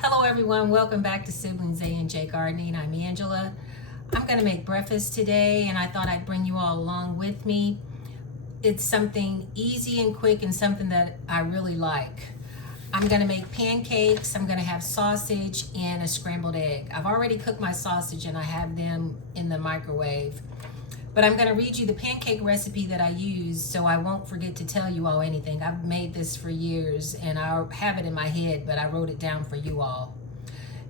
Hello everyone, welcome back to Siblings A&J Gardening. I'm Angela. I'm going to make breakfast today and I thought I'd bring you all along with me. It's something easy and quick and something that I really like. I'm going to make pancakes, I'm going to have sausage and a scrambled egg. I've already cooked my sausage and I have them in the microwave. But I'm going to read you the pancake recipe that I use so I won't forget to tell you all anything. I've made this for years and I have it in my head, but I wrote it down for you all.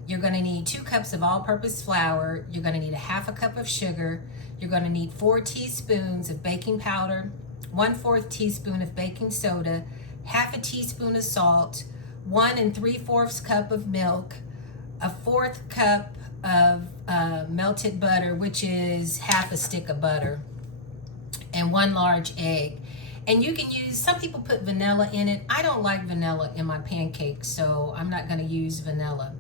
You're going to need 2 cups of all-purpose flour. You're going to need a half a cup of sugar. You're going to need 4 teaspoons of baking powder, 1/4 teaspoon of baking soda, half a teaspoon of salt, 1 3/4 cup of milk, a 1/4 cup of melted butter, which is half a stick of butter, and 1 large egg. And you can use, some people put vanilla in it. I don't like vanilla in my pancakes, so I'm not going to use vanilla.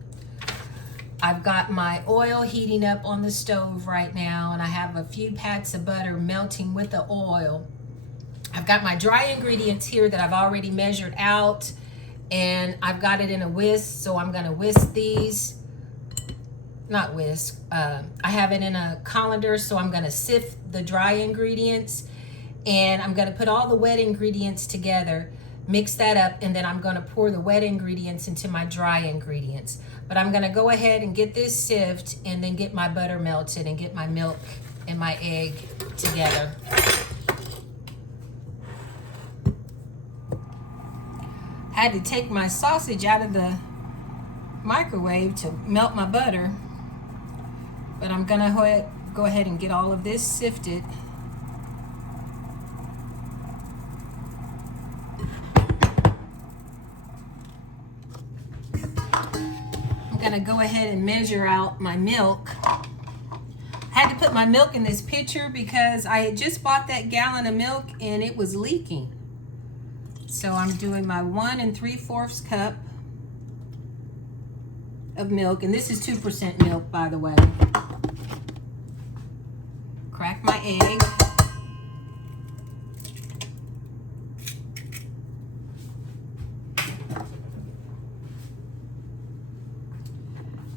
I've got my oil heating up on the stove right now, and I have a few pats of butter melting with the oil. I've got my dry ingredients here that I've already measured out, and I've got it in a whisk, so I'm going to whisk these. Not whisk, I have it in a colander, so I'm going to sift the dry ingredients, and I'm going to put all the wet ingredients together, mix that up, and then I'm going to pour the wet ingredients into my dry ingredients. But I'm going to go ahead and get this sieved and then get my butter melted and get my milk and my egg together. Had to take my sausage out of the microwave to melt my butter. But I'm going to go ahead and get all of this sifted. I'm going to go ahead and measure out my milk. I had to put my milk in this pitcher because I had just bought that gallon of milk and it was leaking. So I'm doing my 1 3/4 cup of milk, and this is 2% milk, by the way. Crack my egg.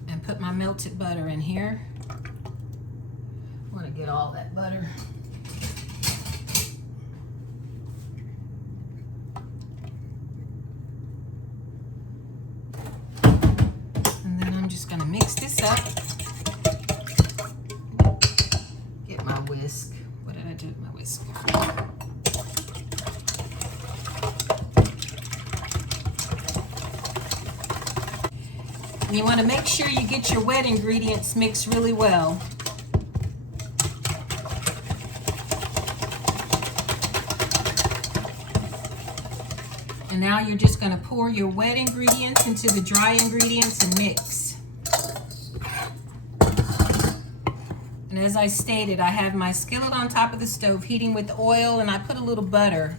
And put my melted butter in here. I want to get all that butter. And then I'm just going to mix this up. Get my whisk. What did I do with my whisk? And you want to make sure you get your wet ingredients mixed really well. And now you're just going to pour your wet ingredients into the dry ingredients and mix. And as I stated, I have my skillet on top of the stove heating with the oil, and I put a little butter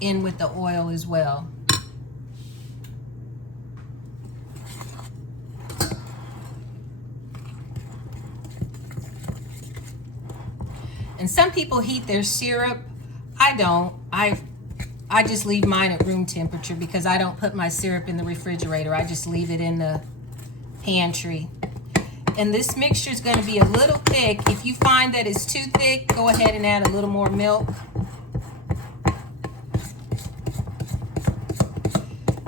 in with the oil as well. And some people heat their syrup. I don't. I just leave mine at room temperature because I don't put my syrup in the refrigerator. I just leave it in the pantry. And this mixture is going to be a little thick. If you find that it's too thick, go ahead and add a little more milk.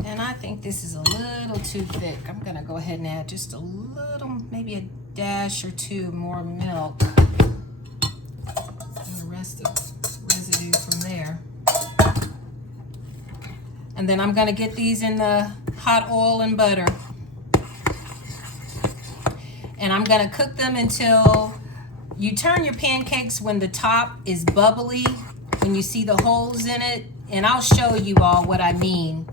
And I think this is a little too thick. I'm going to go ahead and add just a little, maybe a dash or 2 more milk. And the rest of the residue from there. And then I'm going to get these in the hot oil and butter. And I'm going to cook them until you turn your pancakes when the top is bubbly, when you see the holes in it. And I'll show you all what I mean.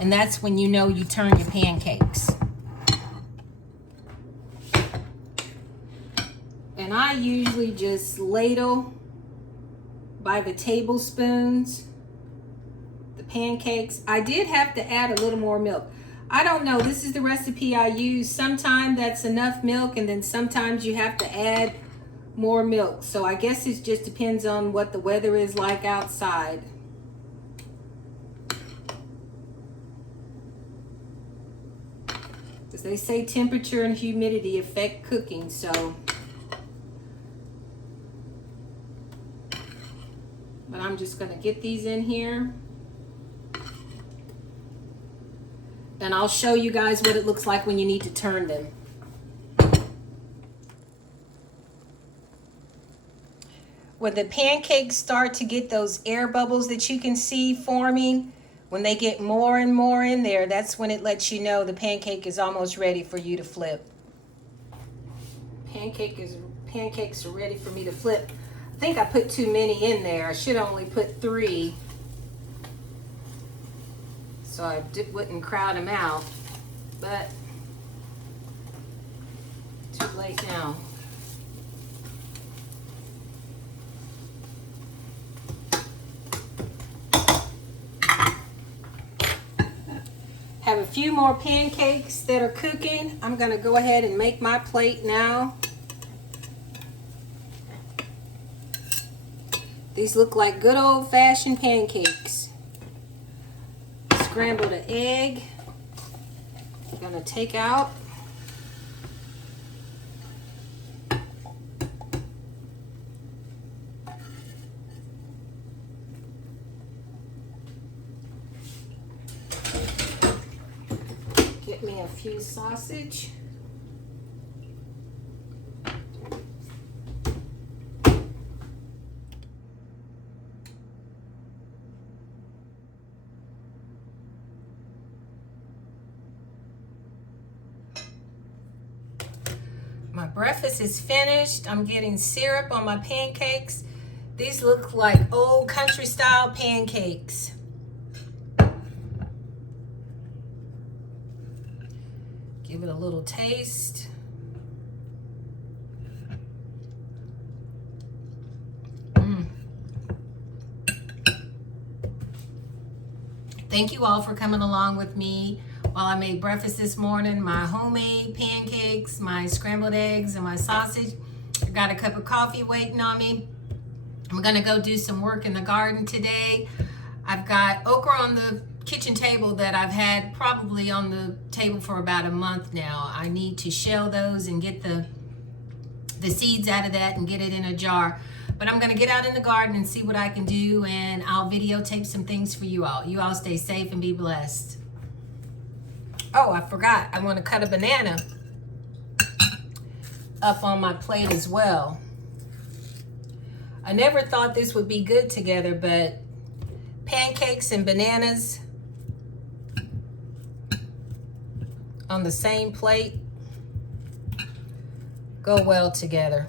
And that's when you know you turn your pancakes. And I usually just ladle by the tablespoons the pancakes. I did have to add a little more milk. I don't know, this is the recipe I use. Sometimes that's enough milk, and then sometimes you have to add more milk. So I guess it just depends on what the weather is like outside. Because they say temperature and humidity affect cooking, so. But I'm just gonna get these in here. And I'll show you guys what it looks like when you need to turn them. When the pancakes start to get those air bubbles that you can see forming, when they get more and more in there, that's when it lets you know the pancake is almost ready for you to flip. Pancakes are ready for me to flip. I think I put too many in there. I should only put 3. So I wouldn't crowd them out. But too late now. Have a few more pancakes that are cooking. I'm gonna go ahead and make my plate now. These look like good old-fashioned pancakes. Scrambled an egg. I'm gonna take out. Get me a few sausage. My breakfast is finished. I'm getting syrup on my pancakes. These look like old country style pancakes. Give it a little taste. Thank you all for coming along with me while I made breakfast this morning. My homemade pancakes, my scrambled eggs, and my sausage. I got a cup of coffee waiting on me. I'm gonna go do some work in the garden today. I've got okra on the kitchen table that I've had probably on the table for about a month now. I need to shell those and get the seeds out of that and get it in a jar. But I'm gonna get out in the garden and see what I can do, and I'll videotape some things for you all. You all stay safe and be blessed. Oh, I forgot, I wanna cut a banana up on my plate as well. I never thought this would be good together, but pancakes and bananas on the same plate go well together.